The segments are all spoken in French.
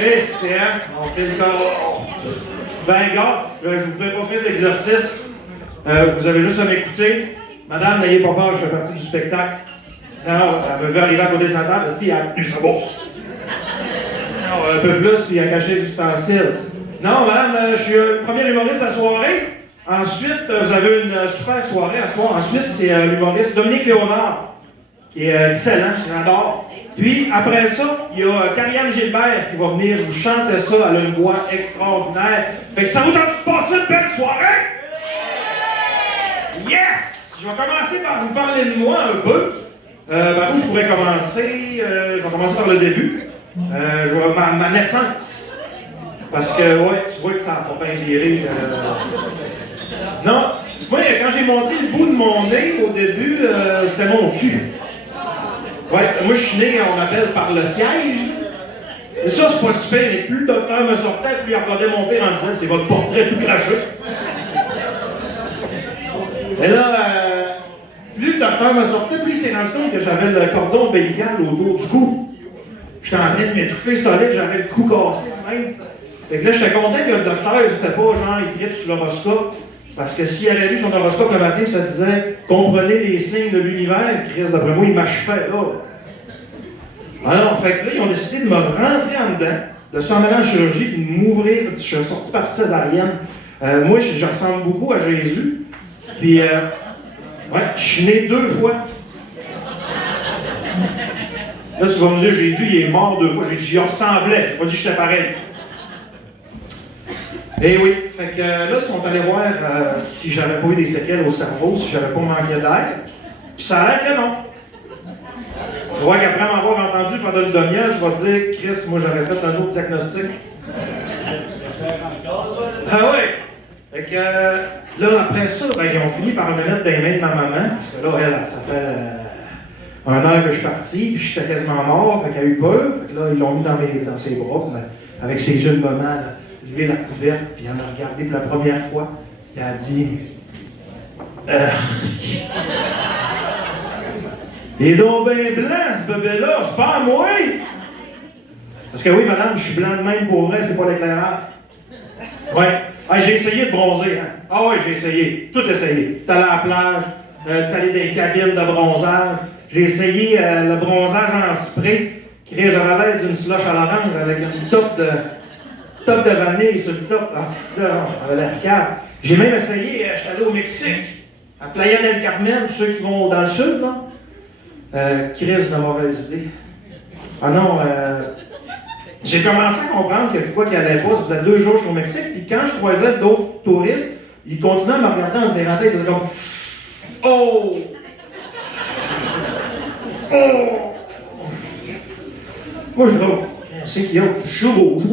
Et c'est, hein? On fait le corps. Ben, gars, je ne vous ferai pas faire d'exercice. Vous avez juste à m'écouter. Madame, n'ayez pas peur, je fais partie du spectacle. Non, elle me veut arriver à côté de sa table, si elle a tenu sa bourse. Non, un peu plus, puis elle a caché l'ustensile. Non, madame, je suis le premier humoriste de la soirée. Ensuite, vous avez une super soirée à soir. Ensuite, c'est l'humoriste Dominique Léonard, qui est excellent, j'adore. Puis, après ça, il y a Karianne Gilbert qui va venir vous chanter ça. Elle a une voix extraordinaire. Fait que ça vous tente de passer une belle soirée? Yes! Je vais commencer par vous parler de moi un peu. Par où je pourrais commencer? Je vais commencer par le début. Ma naissance. Parce que, ouais, tu vois que ça n'a pas bien viré. Non, moi, quand j'ai montré le bout de mon nez, au début, c'était mon cul. Ouais, moi, je suis né, on m'appelle par le siège. Et ça, c'est pas si pire. Et plus le docteur me sortait, plus il regardait mon père en disant, c'est votre portrait tout craché. Et là, plus le docteur me sortait, plus il s'est rendu compte que j'avais le cordon ombilical autour du cou. J'étais en train de m'étouffer solide, j'avais le cou cassé même. Fait que là, j'étais content que le docteur, c'était pas genre, il tripe sur l'horoscope. Parce que s'il avait lu son horoscope le matin, ça disait « Comprenez les signes de l'univers », Chris, d'après moi, il m'achevait là. Alors, fait que là, ils ont décidé de me rentrer en dedans, de s'en aller en chirurgie, puis de m'ouvrir. Je suis sorti par césarienne. Moi, je ressemble beaucoup à Jésus. Puis, ouais, je suis né 2 fois. Là, tu vas me dire, Jésus, il est mort 2 fois. J'ai dit, j'y ressemblais. J'ai pas dit que j'étais pareil. Eh oui, fait que là, ils sont allés voir si j'avais pas eu des séquelles au cerveau, si j'avais pas manqué d'air. Puis ça a l'air que non. Tu vois qu'après m'avoir entendu pendant une demi-heure, tu vas te dire, Chris, moi j'aurais fait un autre diagnostic. Ah oui! Fait que là, après ça, ben, ils ont fini par me mettre dans les mains de ma maman, parce que là, elle, ça fait 1 heure que je suis parti, puis j'étais quasiment mort, fait qu'elle a eu peur. Fait que là, ils l'ont mis dans ses bras, avec ses yeux de maman. Là. Levé la couverte, puis elle m'a regardé pour la première fois, et elle a dit il est donc bien blanc, ce bébé-là, c'est pas à moi! Parce que oui, madame, je suis blanc de même pour vrai, c'est pas l'éclairage. Ouais. Ah, j'ai essayé de bronzer, hein. Ah oui, j'ai essayé, tout essayé. T'es allé à la plage, t'es allé dans les cabines de bronzage. J'ai essayé le bronzage en spray, qui j'avais l'air d'une slush à l'orange avec une top de vanille sur le top. Ah, c'est ça, on avait l'air calme. J'ai même essayé, j'étais allé au Mexique, à Playa del Carmen, ceux qui vont dans le sud, là. Crise de mauvaise idée. Ah non, j'ai commencé à comprendre que quoi qu'il allait pas, ça faisait 2 jours que je suis au Mexique, puis quand je croisais d'autres touristes, ils continuaient à me regarder en se dérangeant, ils faisaient comme oh! Oh! Moi, je dis, c'est qu'il y a, je suis rouge.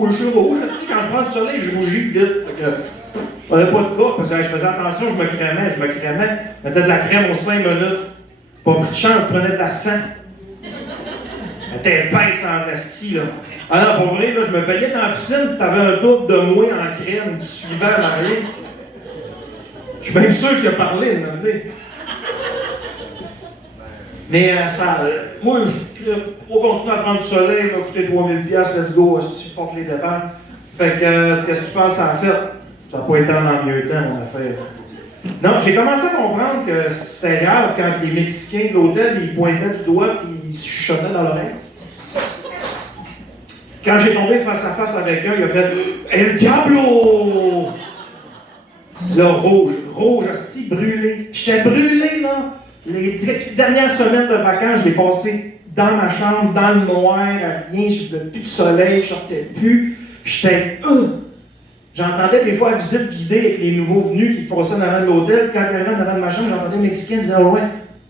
Quand je prends du soleil, je rougis vite. On n'avait pas de cas, parce que je faisais attention, je me crémais. Je mettais de la crème aux 5 minutes. Pas pris de chance, je prenais de la sang. Elle était épaisse en asti, là. Ah non, pour vrai, là, je me baignais dans la piscine, puis t'avais un double de moi en crème qui suivait en arrière. Je suis même sûr qu'il a parlé, il m'a dit. Mais ça, moi, pour continuer à prendre du soleil, il m'a coûté 3000$, let's go, si je porte les dépenses. Fait que, qu'est-ce que tu penses en fait? Ça n'a pas été en mieux temps, mon affaire. Non, j'ai commencé à comprendre que c'était grave quand les Mexicains de l'hôtel, ils pointaient du doigt et ils se chuchotaient dans l'oreille. Quand j'ai tombé face à face avec eux, il a fait « El Diablo! » Là, rouge, hostie, brûlé. J'étais brûlé, là. Les dernières semaines de vacances, je l'ai passé dans ma chambre, dans le noir, à rien, je n'avais plus de soleil, je sortais plus. J'étais J'entendais des fois la visite guidée avec les nouveaux venus qui passaient en avant de l'hôtel. Quand ils arrivaient en avant de ma chambre, j'entendais les Mexicains dire ouais,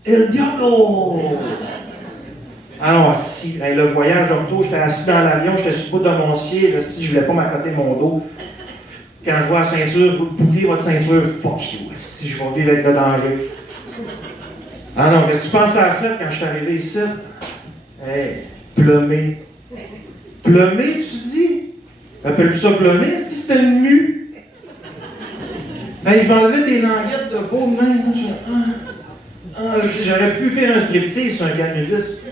El Diablo! Alors, si, le voyage de retour, j'étais assis dans l'avion, j'étais sur le bout de mon siège, si je voulais pas m'accoter mon dos. Quand je vois la ceinture, vous oubliez votre ceinture, fuck you, si je vais vivre avec le danger. Ah non, qu'est-ce que tu penses à la fête quand je suis arrivé ici? Hey, plumé. Plumé, tu dis? Appelle plus ça plumé, si c'était une mue. Ben, je m'enlevais des languettes de peau de même. Si j'aurais pu faire un striptease sur un 4 10.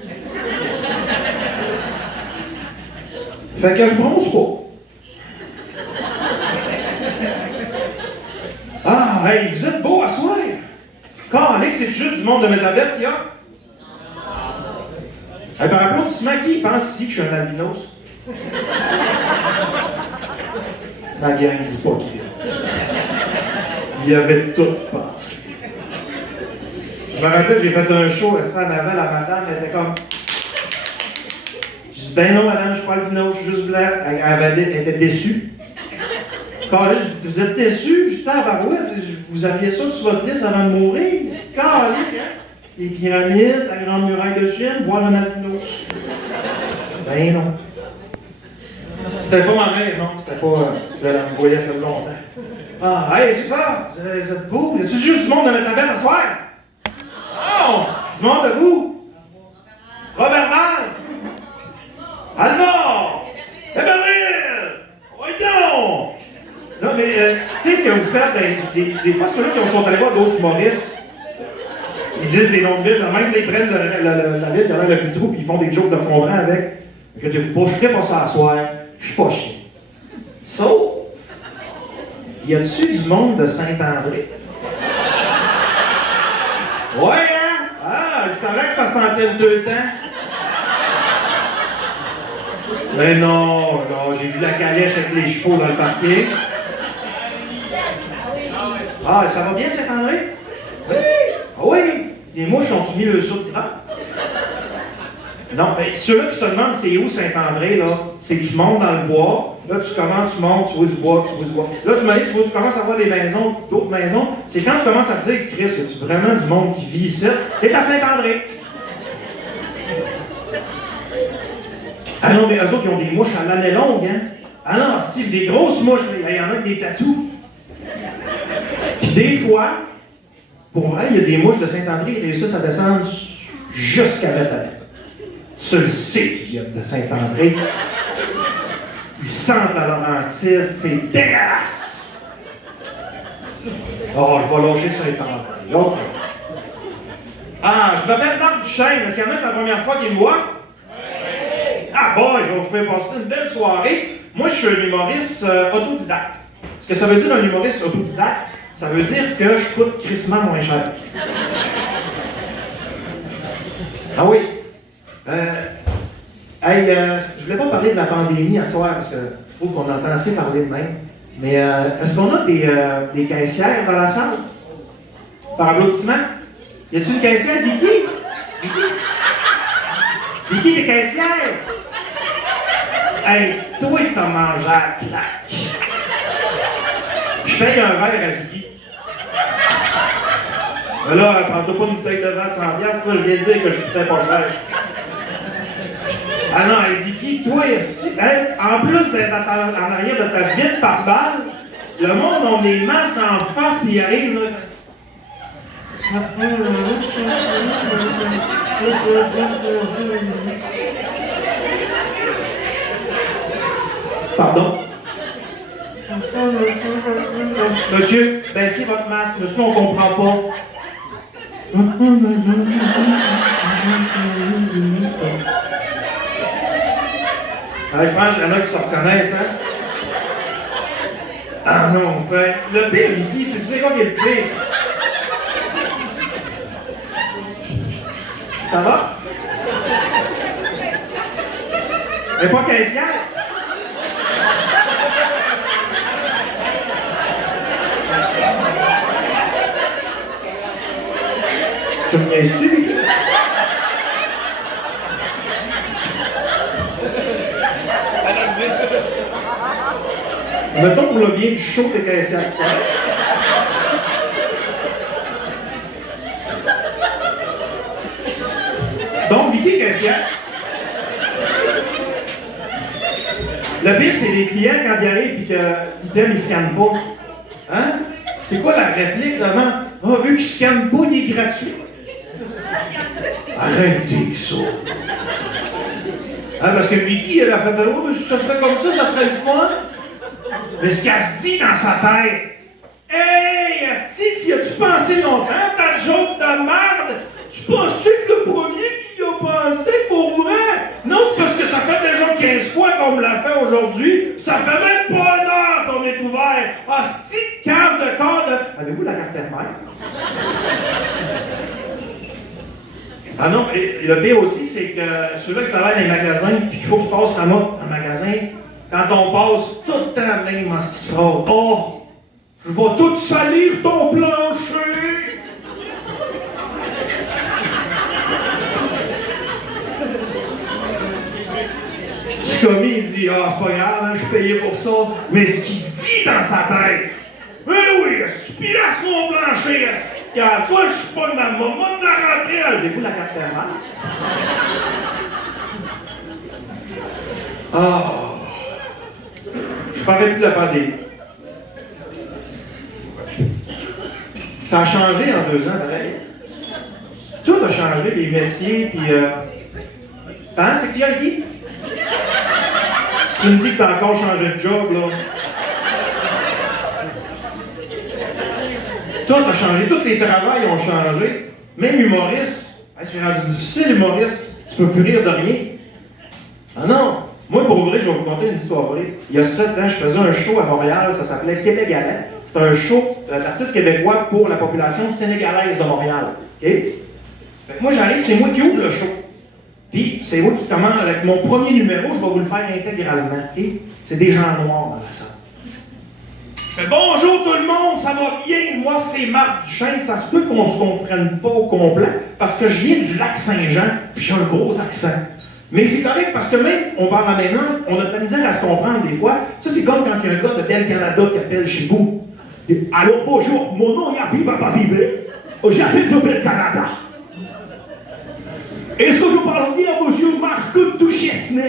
Fait que je bronze pas. Ah, hey, vous êtes beau à soir. Calix, c'est juste du monde de métabette qu'il y a? Hey, par applaudissement, qui pense ici que je suis un albinos? La gang ne dit pas qu'il est. Il avait tout pensé. Je me rappelle, j'ai fait un show, elle en avant, la madame, elle était comme. Je dis, ben non, madame, je suis pas albinos, je suis juste blanc. Elle était déçue. Quand là, je dis, vous êtes déçue? Je dis, tabarouette, vous aviez ça sur votre liste avant de mourir? Calique, hein? Les pyramides, la grande muraille de Chine, voir un albinos. Ben non. C'était pas ma mère, non, c'était pas. Elle me voyait fait longtemps. Ah, hey, c'est ça! Vous êtes beau? Y a-tu juste du monde de mettre la belle à soir? Non! Du monde debout! Robert Mal! Almond! Eberville! Voyons! Non, mais, tu sais ce que vous faites, des fois, ceux-là qui sont allés voir d'autres humoristes, ils disent des noms de villes, même ils prennent la ville qui a l'air le plus trou, puis ils font des jokes de fond blanc avec. Que tu pas, je ferai pas ça à soir, je suis pas chien. Sauf, y a-tu du monde de Saint-André? Ouais, hein? Ah, il semblait que ça sentait le deux temps. Mais non, j'ai vu la calèche avec les chevaux dans le parking. Ah, ça va bien, Saint-André? Oui. Ah oui? Les mouches ont-tu mis le saut d'hiver? Non, mais ceux-là qui se demandent c'est où Saint-André, là, c'est que tu montes dans le bois, là tu commences, tu montes, tu vois du bois, tu vois du bois. Là, tu commences à voir des maisons, d'autres maisons. C'est quand tu commences à te dire, Chris, y a-tu vraiment du monde qui vit ici? Et à Saint-André. Ah non, mais eux autres, ils ont des mouches à l'année longue, hein? Ah non, c'est des grosses mouches, il y en a avec des tatous. Puis des fois, pour vrai, il y a des mouches de Saint-André qui réussissent à descendre jusqu'à Bethany. Tu le sais qu'il y a de Saint-André. Ils sentent la Laurentide, c'est dégueulasse. Oh, je vais lâcher Saint-André. Okay. Ah, je m'appelle Marc Duchesne. Est-ce qu'il y en a, c'est la première fois qu'ils me voient? Ah boy, je vais vous faire passer une belle soirée. Moi, je suis un humoriste autodidacte. Ce que ça veut dire un humoriste autodidacte, ça veut dire que je coûte crissement moins cher. Ah oui. Je voulais pas parler de la pandémie à soir, parce que je trouve qu'on entend assez parler de même. Mais est-ce qu'on a des caissières dans la salle? Par applaudissement? Y a-t-il une caissière, Vicky? Vicky, t'es caissière? Hey, toi, t'as mangé à claque. Je paye un verre à Vicky. Mais là, prends-toi pas une bouteille de vin 100$, là, je viens de dire que je coûtais pas cher. Ah non, hey, Vicky, toi, hey, en plus d'être en arrière de ta vitre par balle, le monde a des masques en face, puis il arrive, là. Pardon? Monsieur, baissez votre masque. Monsieur, on comprend pas. Ah, je pense qu'il y en a qui se reconnaissent, hein? Ah non, ben, le pire, Vicky, tu sais quoi qui est le pire? Ça va? Mais pas caissière? Tu me viens su, Vicky? Mettons pour le bien du show, t'es caissière. Donc, Vicky caissière. Le pire, c'est les clients quand ils arrivent et qu'ils t'aiment, ils ne scannent pas. Hein? C'est quoi la réplique, vraiment? Ah, vu qu'ils ne scannent pas, il est gratuit. Arrêtez ça. Hein, parce que Vicky, elle a fait, ben oui, ça serait comme ça serait le fun. Mais ce qu'elle se dit dans sa tête, hey, Asti, y as-tu pensé longtemps, ta joke de merde? Tu pensais que le premier qui y a pensé pour vrai? Non, c'est parce que ça fait déjà 15 fois qu'on me l'a fait aujourd'hui. Ça fait même pas une heure qu'on est ouvert. Ah, petite carte de corps de... Avez-vous la carte mère? Ah non, et le pire aussi, c'est que ceux-là qui travaillent dans les magasins, puis qu'il faut qu'ils passent la mode dans le magasin, quand on passe tout le temps même en petite phrase. Oh, je vais tout salir ton plancher! Le commis, il dit, ah, c'est pas grave, hein, je suis payé pour ça. Mais ce qui se dit dans sa tête, eh oui, si tu pilasses mon plancher, regarde, toi, je suis pas de ma maman de la rentrée. Avez-vous la carte thermale? Ah, je parlais plus de la pandémie. Ça a changé en 2 ans, pareil. Tout a changé, les métiers, puis... Hein, c'est qui a dit? Si tu me dis que t'as encore changé de job, là... Tout a changé, tous les travails ont changé. Même humoriste. Hey, c'est rendu difficile, humoriste. Tu peux plus rire de rien. Ah non! Moi, pour vrai, je vais vous conter une histoire vraie. Il y a 7 ans, je faisais un show à Montréal, ça s'appelait Québec Galant. C'était un show d'artistes québécois pour la population sénégalaise de Montréal. OK? Fait que moi, j'arrive, c'est moi qui ouvre le show. Puis, c'est moi qui commence avec mon premier numéro, je vais vous le faire intégralement. OK? C'est des gens noirs dans la salle. Je fais bonjour tout le monde, ça va bien? Moi, c'est Marc Duchesne. Ça se peut qu'on ne se comprenne pas au complet parce que je viens du lac Saint-Jean, puis j'ai un gros accent. Mais c'est correct parce que même, on parle la même langue, on a de la misère à se comprendre des fois. Ça, c'est comme quand il y a un gars de Bel Canada qui appelle chez vous. Allô, bonjour, mon nom est Abi Papa Bibé. J'appelle de Bel Canada. Est-ce que je parle bien à monsieur Marc Duchesne?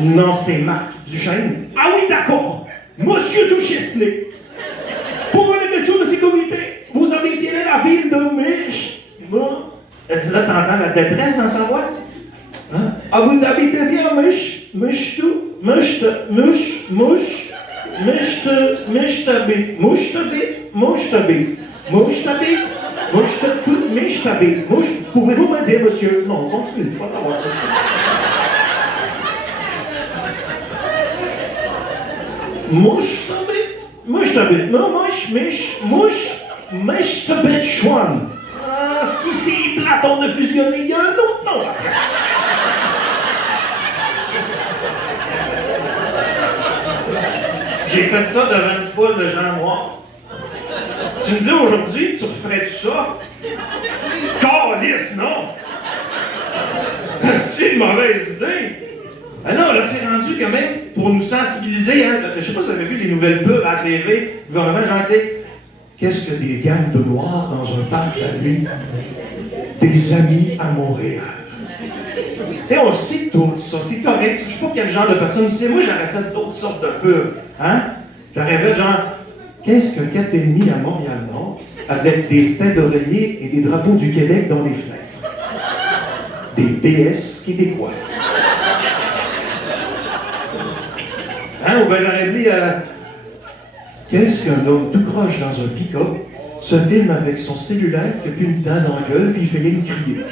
Non, c'est Marc Duchesne. Ah oui, d'accord. Monsieur Duchesne. Pour les questions de sécurité, vous avez quitté la ville de Mich. Bon. Là, t'entends la détresse dans sa voix? Hein? Ah, vous habitez bien Mich? Mich, Mich, Mich, Mouche, Mich, Mich, Mouche, Mouche, pouvez-vous m'aider, monsieur? Non, continue, il faut l'avoir. Mouche, non, mouche, chouane. Ah, si c'est Platon de fusionner, il y a un autre nom. J'ai fait ça devant une foule de gens noirs. Tu me dis aujourd'hui, tu referais tout ça? Calisse, non! C'est une mauvaise idée! Ah non, là, c'est rendu quand même pour nous sensibiliser, hein. Je sais pas si vous avez vu les nouvelles pubs à la TV, le gouvernement gentil. Qu'est-ce que des gangs de noirs dans un parc la nuit? Des amis à Montréal. Tu sais, on sait tout ça, c'est correct. Je sais pas quel genre de personne tu sais. Moi, j'aurais fait d'autres sortes de pubs, hein? J'aurais fait genre, qu'est-ce que 4,5 à Montréal-Nord avec des têtes d'oreiller et des drapeaux du Québec dans les fenêtres? Des BS québécois. Hein? Ou bien j'aurais dit, qu'est-ce qu'un homme tout croche dans un pick-up se filme avec son cellulaire qui a plus une dent dans la gueule puis il fait rien de crier?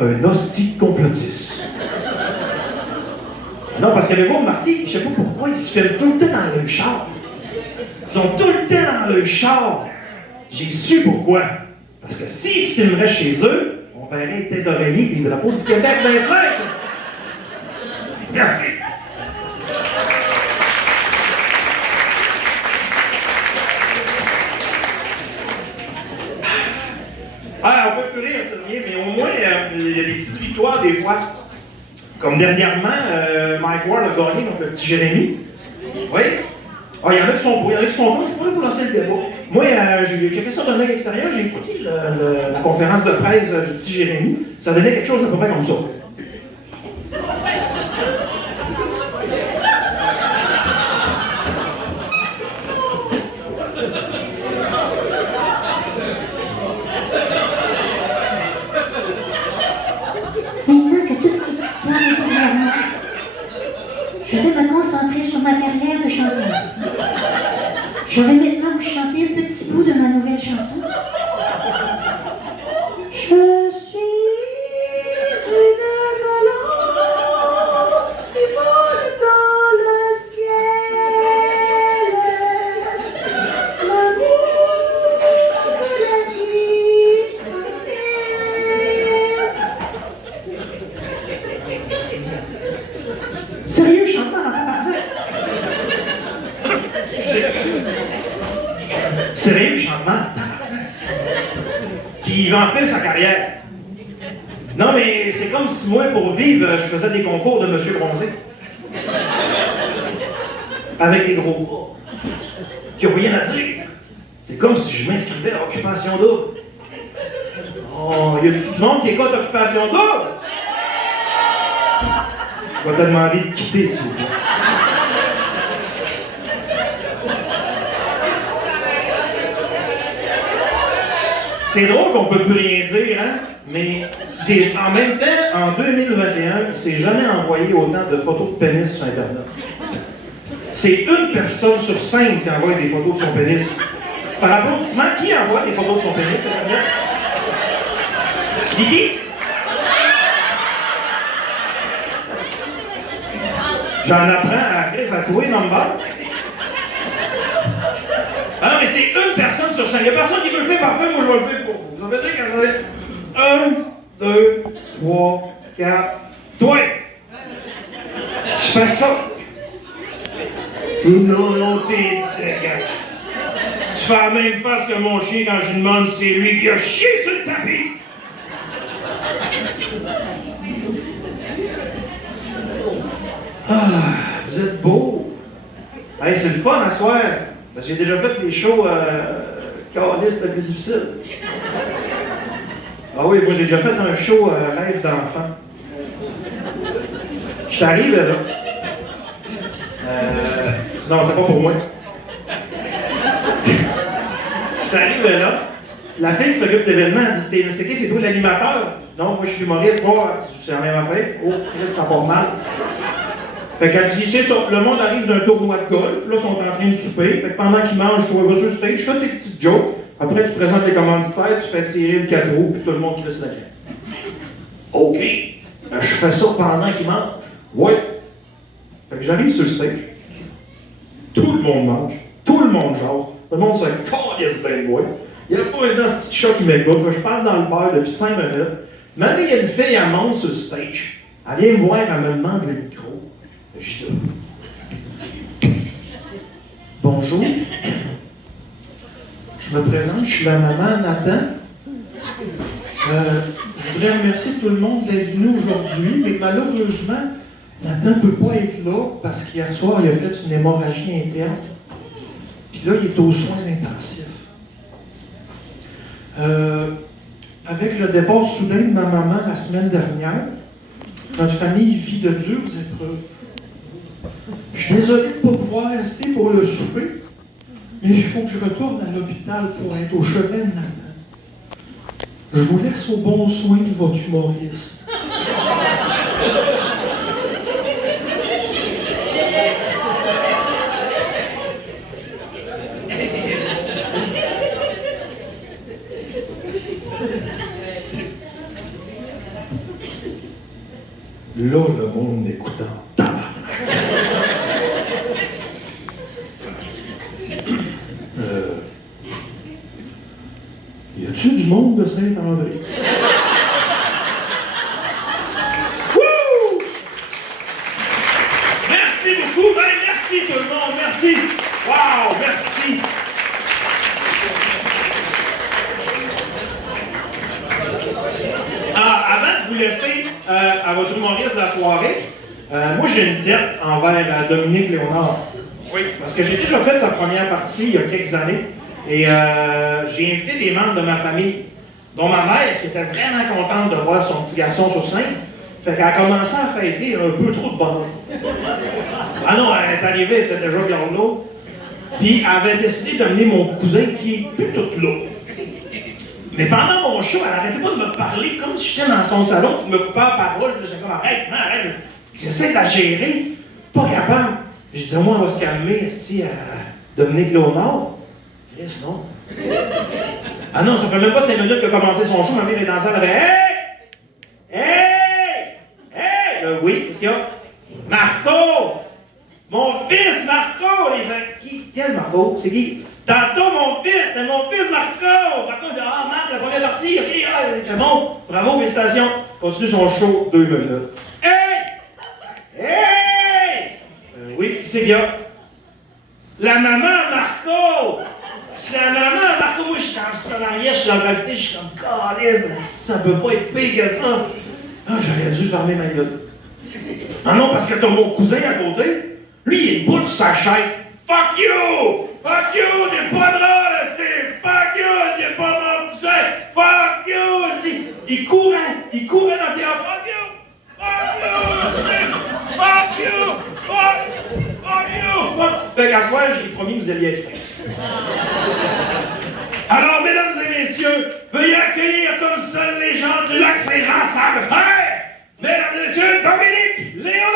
Un hostie complotiste. Non, parce qu'avez-vous remarqué, je sais pas pourquoi, ils se filment tout le temps dans le char. Ils sont tout le temps dans le char. J'ai su pourquoi. Parce que s'ils se filmeraient chez eux, on verrait les têtes d'oreiller et les drapeaux du Québec dans les fenêtres. Merci. Ah, on peut plus rire, c'est rien, mais au moins, il y a des petites victoires des fois. Comme dernièrement, Mike Ward a gagné contre le petit Jérémy. Oui? Ah, il y en a qui sont pour, il y en a qui sont contre. Je pourrais vous lancer le débat. Moi, j'ai checké ça d'un œil extérieur, j'ai écouté la conférence de presse du petit Jérémy. Ça donnait quelque chose à peu près comme ça. Je vais me concentrer sur ma carrière de chanteur. Je vais maintenant vous chanter un petit bout de ma nouvelle chanson. Sérieux, je chante mal en tabarnak. Sérieux, je chante mal en tabarnak. Puis il va en faire sa carrière. Non, mais c'est comme si moi, pour vivre, je faisais des concours de Monsieur Bronzé. Avec des gros bras. Qui n'ont rien à dire. C'est comme si je m'inscrivais à Occupation Double. Oh, y a du monde qui écoute Occupation Double? Je vais te demander de quitter, s'il vous plaît. C'est drôle qu'on peut plus rien dire, hein? Mais en même temps, en 2021, il s'est jamais envoyé autant de photos de pénis sur Internet. C'est une personne sur 5 qui envoie des photos de son pénis. Par applaudissement, qui envoie des photos de son pénis sur Internet? Guigui? J'en apprends à Chris à trouver number. Ah non, mais c'est une personne sur 5. Il n'y a personne qui veut le faire parfait, moi je vais le faire pour vous. Ça veut dire que c'est 1, 2, 3, 4. Toi! Tu fais ça? Non, t'es dégueulasse. Tu fais la même face que mon chien quand je lui demande si c'est lui qui a chié sur le tapis. Ah, vous êtes beau. Hey, c'est le fun à soir. Parce que j'ai déjà fait des shows câlisses, c'était plus difficile. Ah oui, moi j'ai déjà fait un show rêve d'enfant. Je suis arrivé là. Non, c'est pas pour moi. Je suis arrivé là. La fille qui s'occupe de l'événement, elle dit c'est toi l'animateur? Non, moi je suis humoriste. Oh, c'est la même affaire. Oh, Chris, ça part mal. Fait qu'elle dit, c'est ça, le monde arrive d'un tournoi de golf, là, ils sont en train de souper. Fait que pendant qu'ils mangent, tu vas sur le stage, fais tes petites jokes. Après, tu présentes les commanditaires, tu fais tirer le 4 roues, puis tout le monde crisse la crème. OK. Je fais ça pendant qu'ils mangent. Ouais. Fait que j'arrive sur le stage. Tout le monde mange. Tout le monde genre. Tout le monde se calisse ben moi. Il n'y a pas un petit chat qui m'écoute. Je parle dans le bar depuis 5 minutes. Maintenant, il y a une fille, elle monte sur le stage. Elle vient me voir, elle me demande le micro. Je dis, bonjour. Je me présente, je suis la maman Nathan. Je voudrais remercier tout le monde d'être venu aujourd'hui, mais malheureusement, Nathan ne peut pas être là parce qu'hier soir, il a fait une hémorragie interne. Puis là, il est aux soins intensifs. Avec le départ soudain de ma maman la semaine dernière, notre famille vit de dures épreuves. Je suis désolé de ne pas pouvoir rester pour le souper, mais il faut que je retourne à l'hôpital pour être au chevet de Nathan. Je vous laisse au bon soin de votre humoriste. Là, le monde écoutant. Y a-tu du monde de Saint-André? Merci beaucoup, ben, merci tout le monde, merci. Wow, merci. Avant de vous laisser à votre humoriste de la soirée, moi j'ai une dette envers Dominique Léonard. Oui, parce que j'ai déjà fait sa première partie il y a quelques années. Et j'ai invité des membres de ma famille, dont ma mère, qui était vraiment contente de voir son petit garçon sur scène. Fait qu'elle a commencé à fêter un peu trop de bonheur. Ah non, elle est arrivée, elle était déjà garlot. Puis elle avait décidé d'amener mon cousin qui est plus tout là. Mais pendant mon show, elle n'arrêtait pas de me parler comme si j'étais dans son salon, puis me coupait la parole. J'étais comme, arrête, non, arrête. J'essaie de la gérer, pas capable. Je dis, moi, on va se calmer, esti, à Dominique Léonard. Yes, non. Ah non, ça fait même pas 5 minutes que commencé son show, ma mère est dans la salle, elle fait hey! Hey! Hey! Oui, qu'est-ce qu'il y a? Marco! Mon fils Marco! Il fait, qui? Quel Marco? C'est qui? Tantôt mon fils! C'était mon fils Marco! Marco dit, ah, Marc, la première partie, ok, ah, c'est bon. Bravo, félicitations. Continue son show, 2 minutes. Hey! Hey! c'est qu'il y a la maman Marco. C'est la maman Marco. Moi, je suis en salarié, je suis dans le backstage, je suis comme, calisse, ça peut pas être pire que ça. Ah, j'aurais dû fermer ma gueule. Ah non, parce que t'as mon cousin à côté. Lui, il est debout sur sa chaise. Fuck you! Fuck you! T'es pas drôle, Steve! Fuck you! T'es pas mon cousin! Fuck you! Steve! Il courait dans le théâtre. Fuck you! Fuck you! Steve! Fuck you! Fuck you! Fait qu'à soir, j'ai promis que vous alliez être faits. Alors, mesdames et messieurs, veuillez accueillir comme seuls les gens du Lac-Saint-Jean savent faire, mesdames et messieurs, Dominique Léonard!